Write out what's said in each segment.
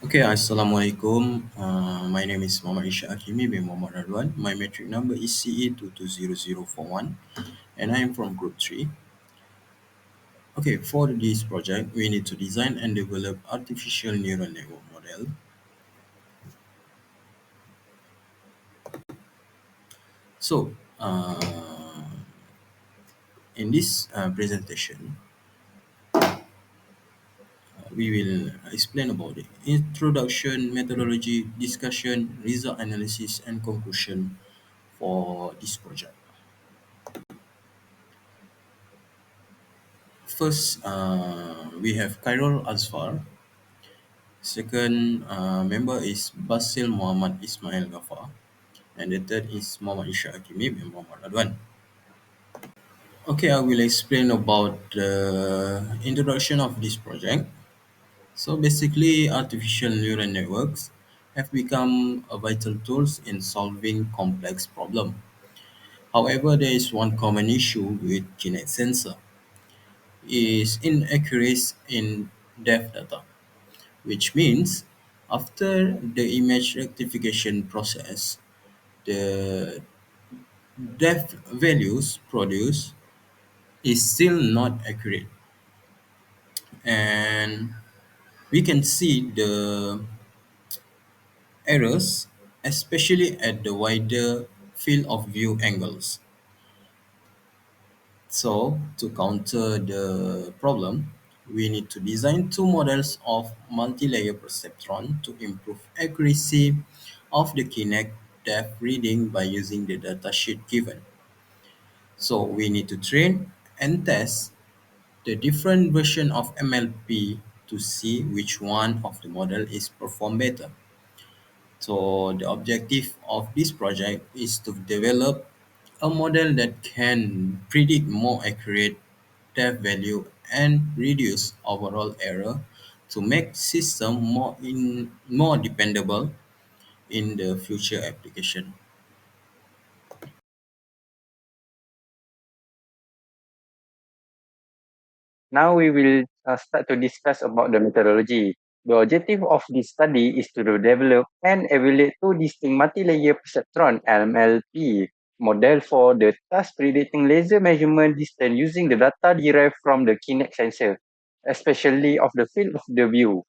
Okay, Assalamualaikum. My name is Muhammad Isha Hakimi bin Muhammad Radwan. My metric number is CE220041 and I am from Group 3. Okay, for this project, we need to design and develop artificial neural network model. So, in this presentation, we will explain about the introduction, methodology, discussion, result analysis, and conclusion for this project. First, we have Khairul Azfar. Second member is Basil Muhammad Ismail Ghaffar. And the third is Muhammad Isha Hakimi bin Muhammad Radwan. Okay, I will explain about the introduction of this project. So basically, artificial neural networks have become a vital tools in solving complex problems. However, there is one common issue with kinetic sensor is inaccuracy in depth data, which means after the image rectification process, the depth values produced is still not accurate, and we can see the errors especially at the wider field of view angles. So to counter the problem, we need to design two models of multi-layer perceptron to improve accuracy of the kinect depth reading by using the datasheet given. So we need to train and test the different version of MLP to see which one of the model is perform better. So the objective of this project is to develop a model that can predict more accurate depth value and reduce overall error to make system more dependable in the future application. Now we will start to discuss about the methodology. The objective of this study is to develop and evaluate two distinct multi-layer perceptron (MLP) model for the task predicting laser measurement distance using the data derived from the Kinect sensor, especially of the field of the view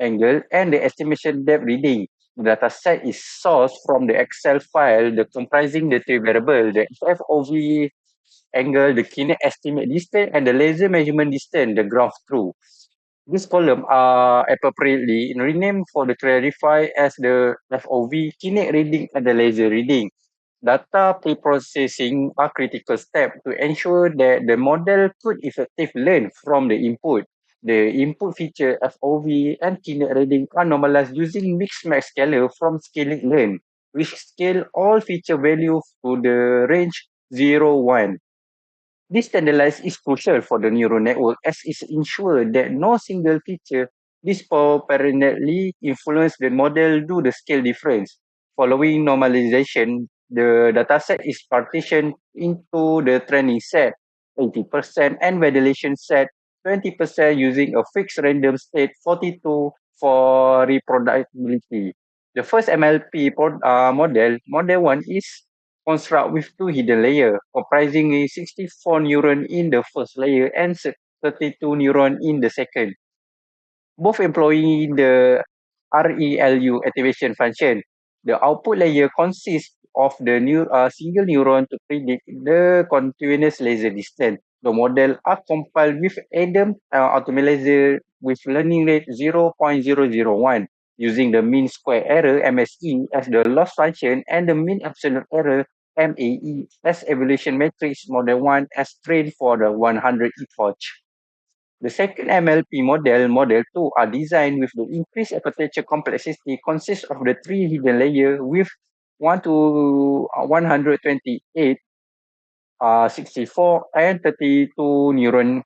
angle and the estimation depth reading. The data set is sourced from the Excel file comprising the three variables, the FOV angle, the kinetic estimate distance, and the laser measurement distance, the graph through. These columns are appropriately renamed for the clarify as the FOV, kinetic reading, and the laser reading. Data pre-processing are critical steps to ensure that the model could effectively learn from the input. The input feature FOV and kinetic reading are normalized using mixed match scalar from scaling learn, which scale all feature values to the range 0, 1. This standardization is crucial for the neural network as it ensures that no single feature disproportionately influence the model due to the scale difference. Following normalization, the dataset is partitioned into the training set 80% and validation set 20% using a fixed random state 42 for reproducibility. The first MLP model 1 is construct with two hidden layers, comprising 64 neurons in the first layer and 32 neurons in the second, both employing the RELU activation function. The output layer consists of the single neuron to predict the continuous laser distance. The model are compiled with Adam optimizer with learning rate 0.001 using the mean square error MSE as the loss function and the mean absolute error MAE as evaluation matrix. Model 1 as trained for the 100 epoch. The second MLP model 2, are designed with the increased architecture complexity consists of the three hidden layers with 1 to 128, 64, and 32 neuron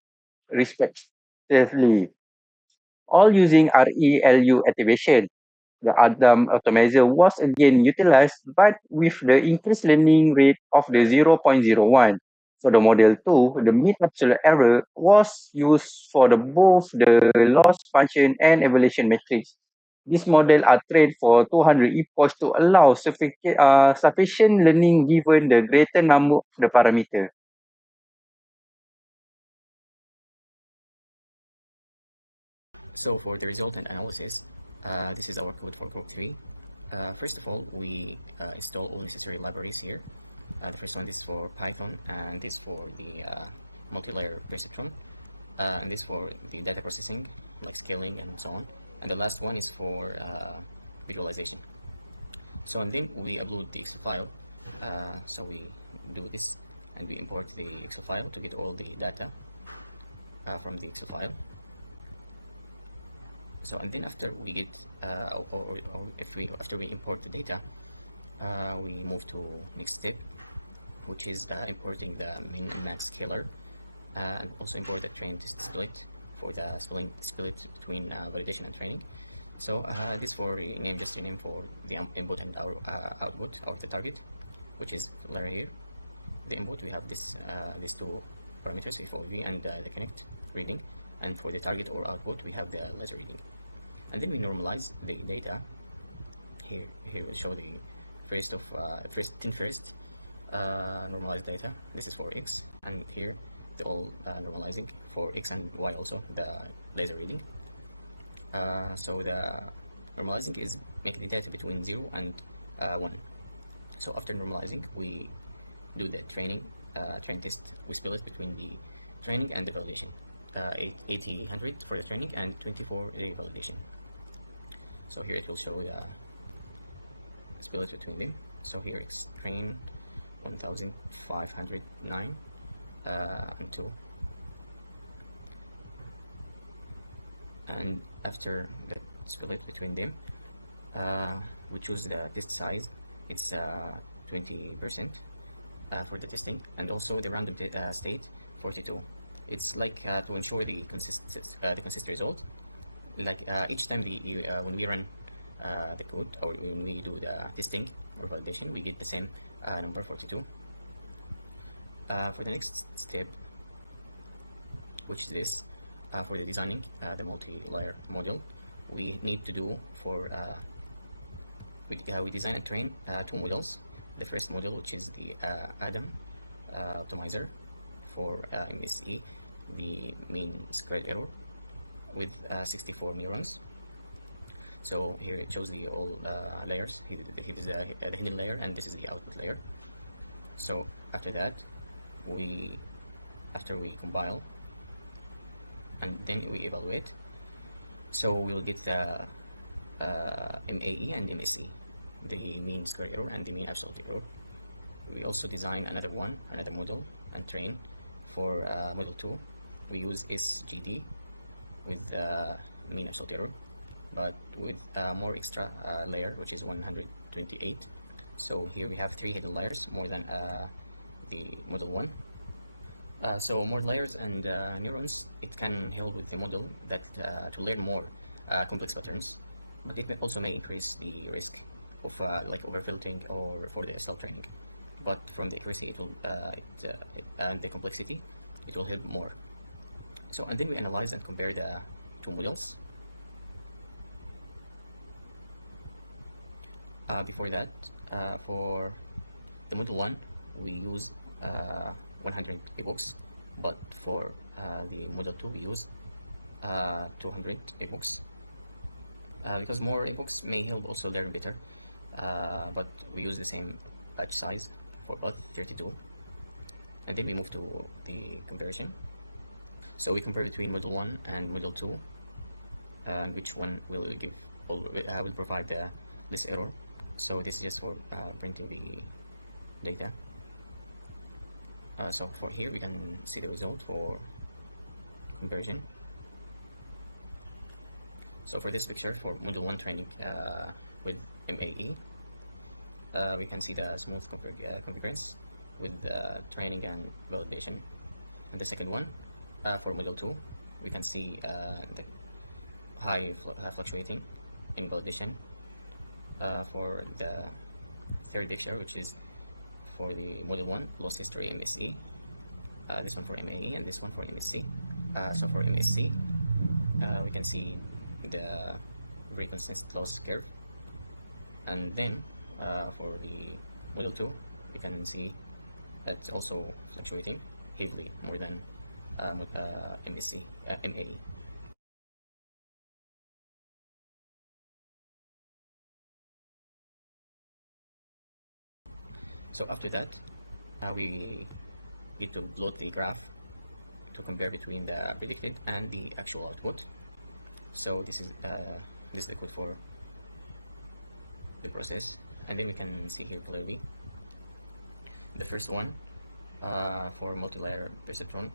respectively, all using RELU activation. The Adam optimizer was again utilized, but with the increased learning rate of the 0.01. For the model 2, the mean absolute error was used for both the loss function and evaluation matrix. These models are trained for 200 epochs to allow sufficient learning given the greater number of the parameter. So for the result and analysis, this is our code for group 3. First of all, we install all necessary libraries here. The first one is for Python, and this for the multi-layer perceptron, and this for the data processing, like scaling and so on. And the last one is for visualization. So and then we upload the Excel file. So we do this and we import the Excel file to get all the data from the Excel file. So and then after we get after we import the data, we move to next step, which is importing the min and max scalar, and also import the training split for the split between validation and training. So this for the name, just the name for the input and output of the target, which is right here. The input we have these two parameters, A4V and the connect reading, and for the target or output we have the laser reading. And then we normalize the data. Here we show the first normalized data. This is for X, and here they all normalizing for X and Y also, the laser reading. So the normalizing is making the data between 0 and 1. So after normalizing, we do the training test. We split between the training and the validation. 1800 for the training and 24 the validation. So here it will show the split between them. So here it's training 1509 into, and after the split between them, we choose the test size. It's 20% for the testing, and also the random state 42. It's like to ensure the consistent result. Like each time when we run the code or when we do the testing or validation, we get the same number 42. For the next step, which is for designing the multi-layer model, we need to do for we design and train two models. The first model, which is the Adam optimizer for MSE, the mean squared error with 64 millions. So here it shows you all layers. This is the hidden layer, and this is the output layer. So after that, after we compile and then we evaluate, so we'll get the MAE and MSE, the mean squared error and the mean absolute error. We also design another model and train for model 2. We use SGD with mean absolute error, but with more extra layer, which is 128. So here we have 3 hidden layers, more than the model 1. So more layers and neurons, it can help with the model that to learn more complex patterns, but it also may increase the risk of like overfiltering or for the filtering. But from the accuracy and the complexity, it will help more. So and then we analyze and compare the two models. Before that, for the model 1, we use 100 ebooks, but for the model 2, we use 200 ebooks. Because more ebooks may help also learn better, but we use the same batch size for both 32. And then we move to the comparison. So we compare between model 1 and model 2, which one will provide this error. So this is for printing the data. So for here we can see the result for comparison. So for this picture for model 1 training with MAE, we can see the smooth configuration with training and validation. And the second one for model 2, we can see the high fluctuating in validation. For the third picture, which is for the model 1, loss history MSE, this one for MAE and this one for MSC. So for MSC, we can see the great constant closed curve. And then for the model 2, you can see that it's also fluctuating heavily more than MSC, MA. So after that, we need to load the graph to compare between the predicted and the actual output. So this record for the process, and then you can see very clearly the first one for multilayer perceptron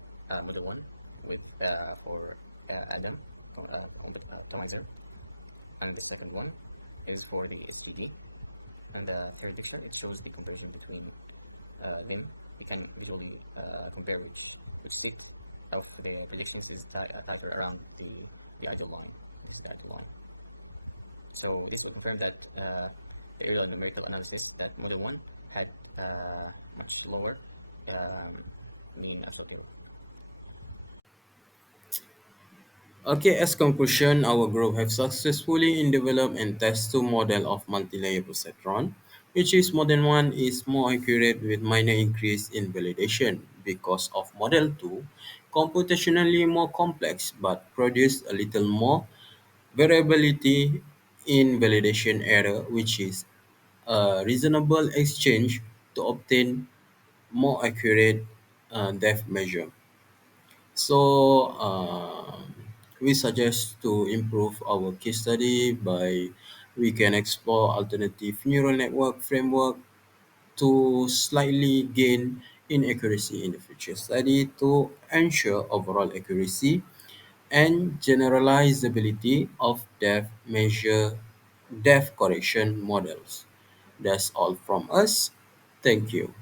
model 1 with for Adam atomizer, and the second one is for the STD, and the third picture it shows the comparison between them. You can visually compare which stick of the predictions is tighter around the ideal line. The ideal line. So this will confirm that the earlier numerical analysis that model 1 had much lower mean associated. Okay, as conclusion, our group have successfully in developed and test two model of multi-layer perceptron, which is model 1 is more accurate with minor increase in validation because of model 2, computationally more complex but produce a little more variability in validation error, which is a reasonable exchange to obtain more accurate depth measure. So we suggest to improve our case study by we can explore alternative neural network framework to slightly gain in accuracy in the future study to ensure overall accuracy and generalizability of depth correction models. That's all from us. Thank you.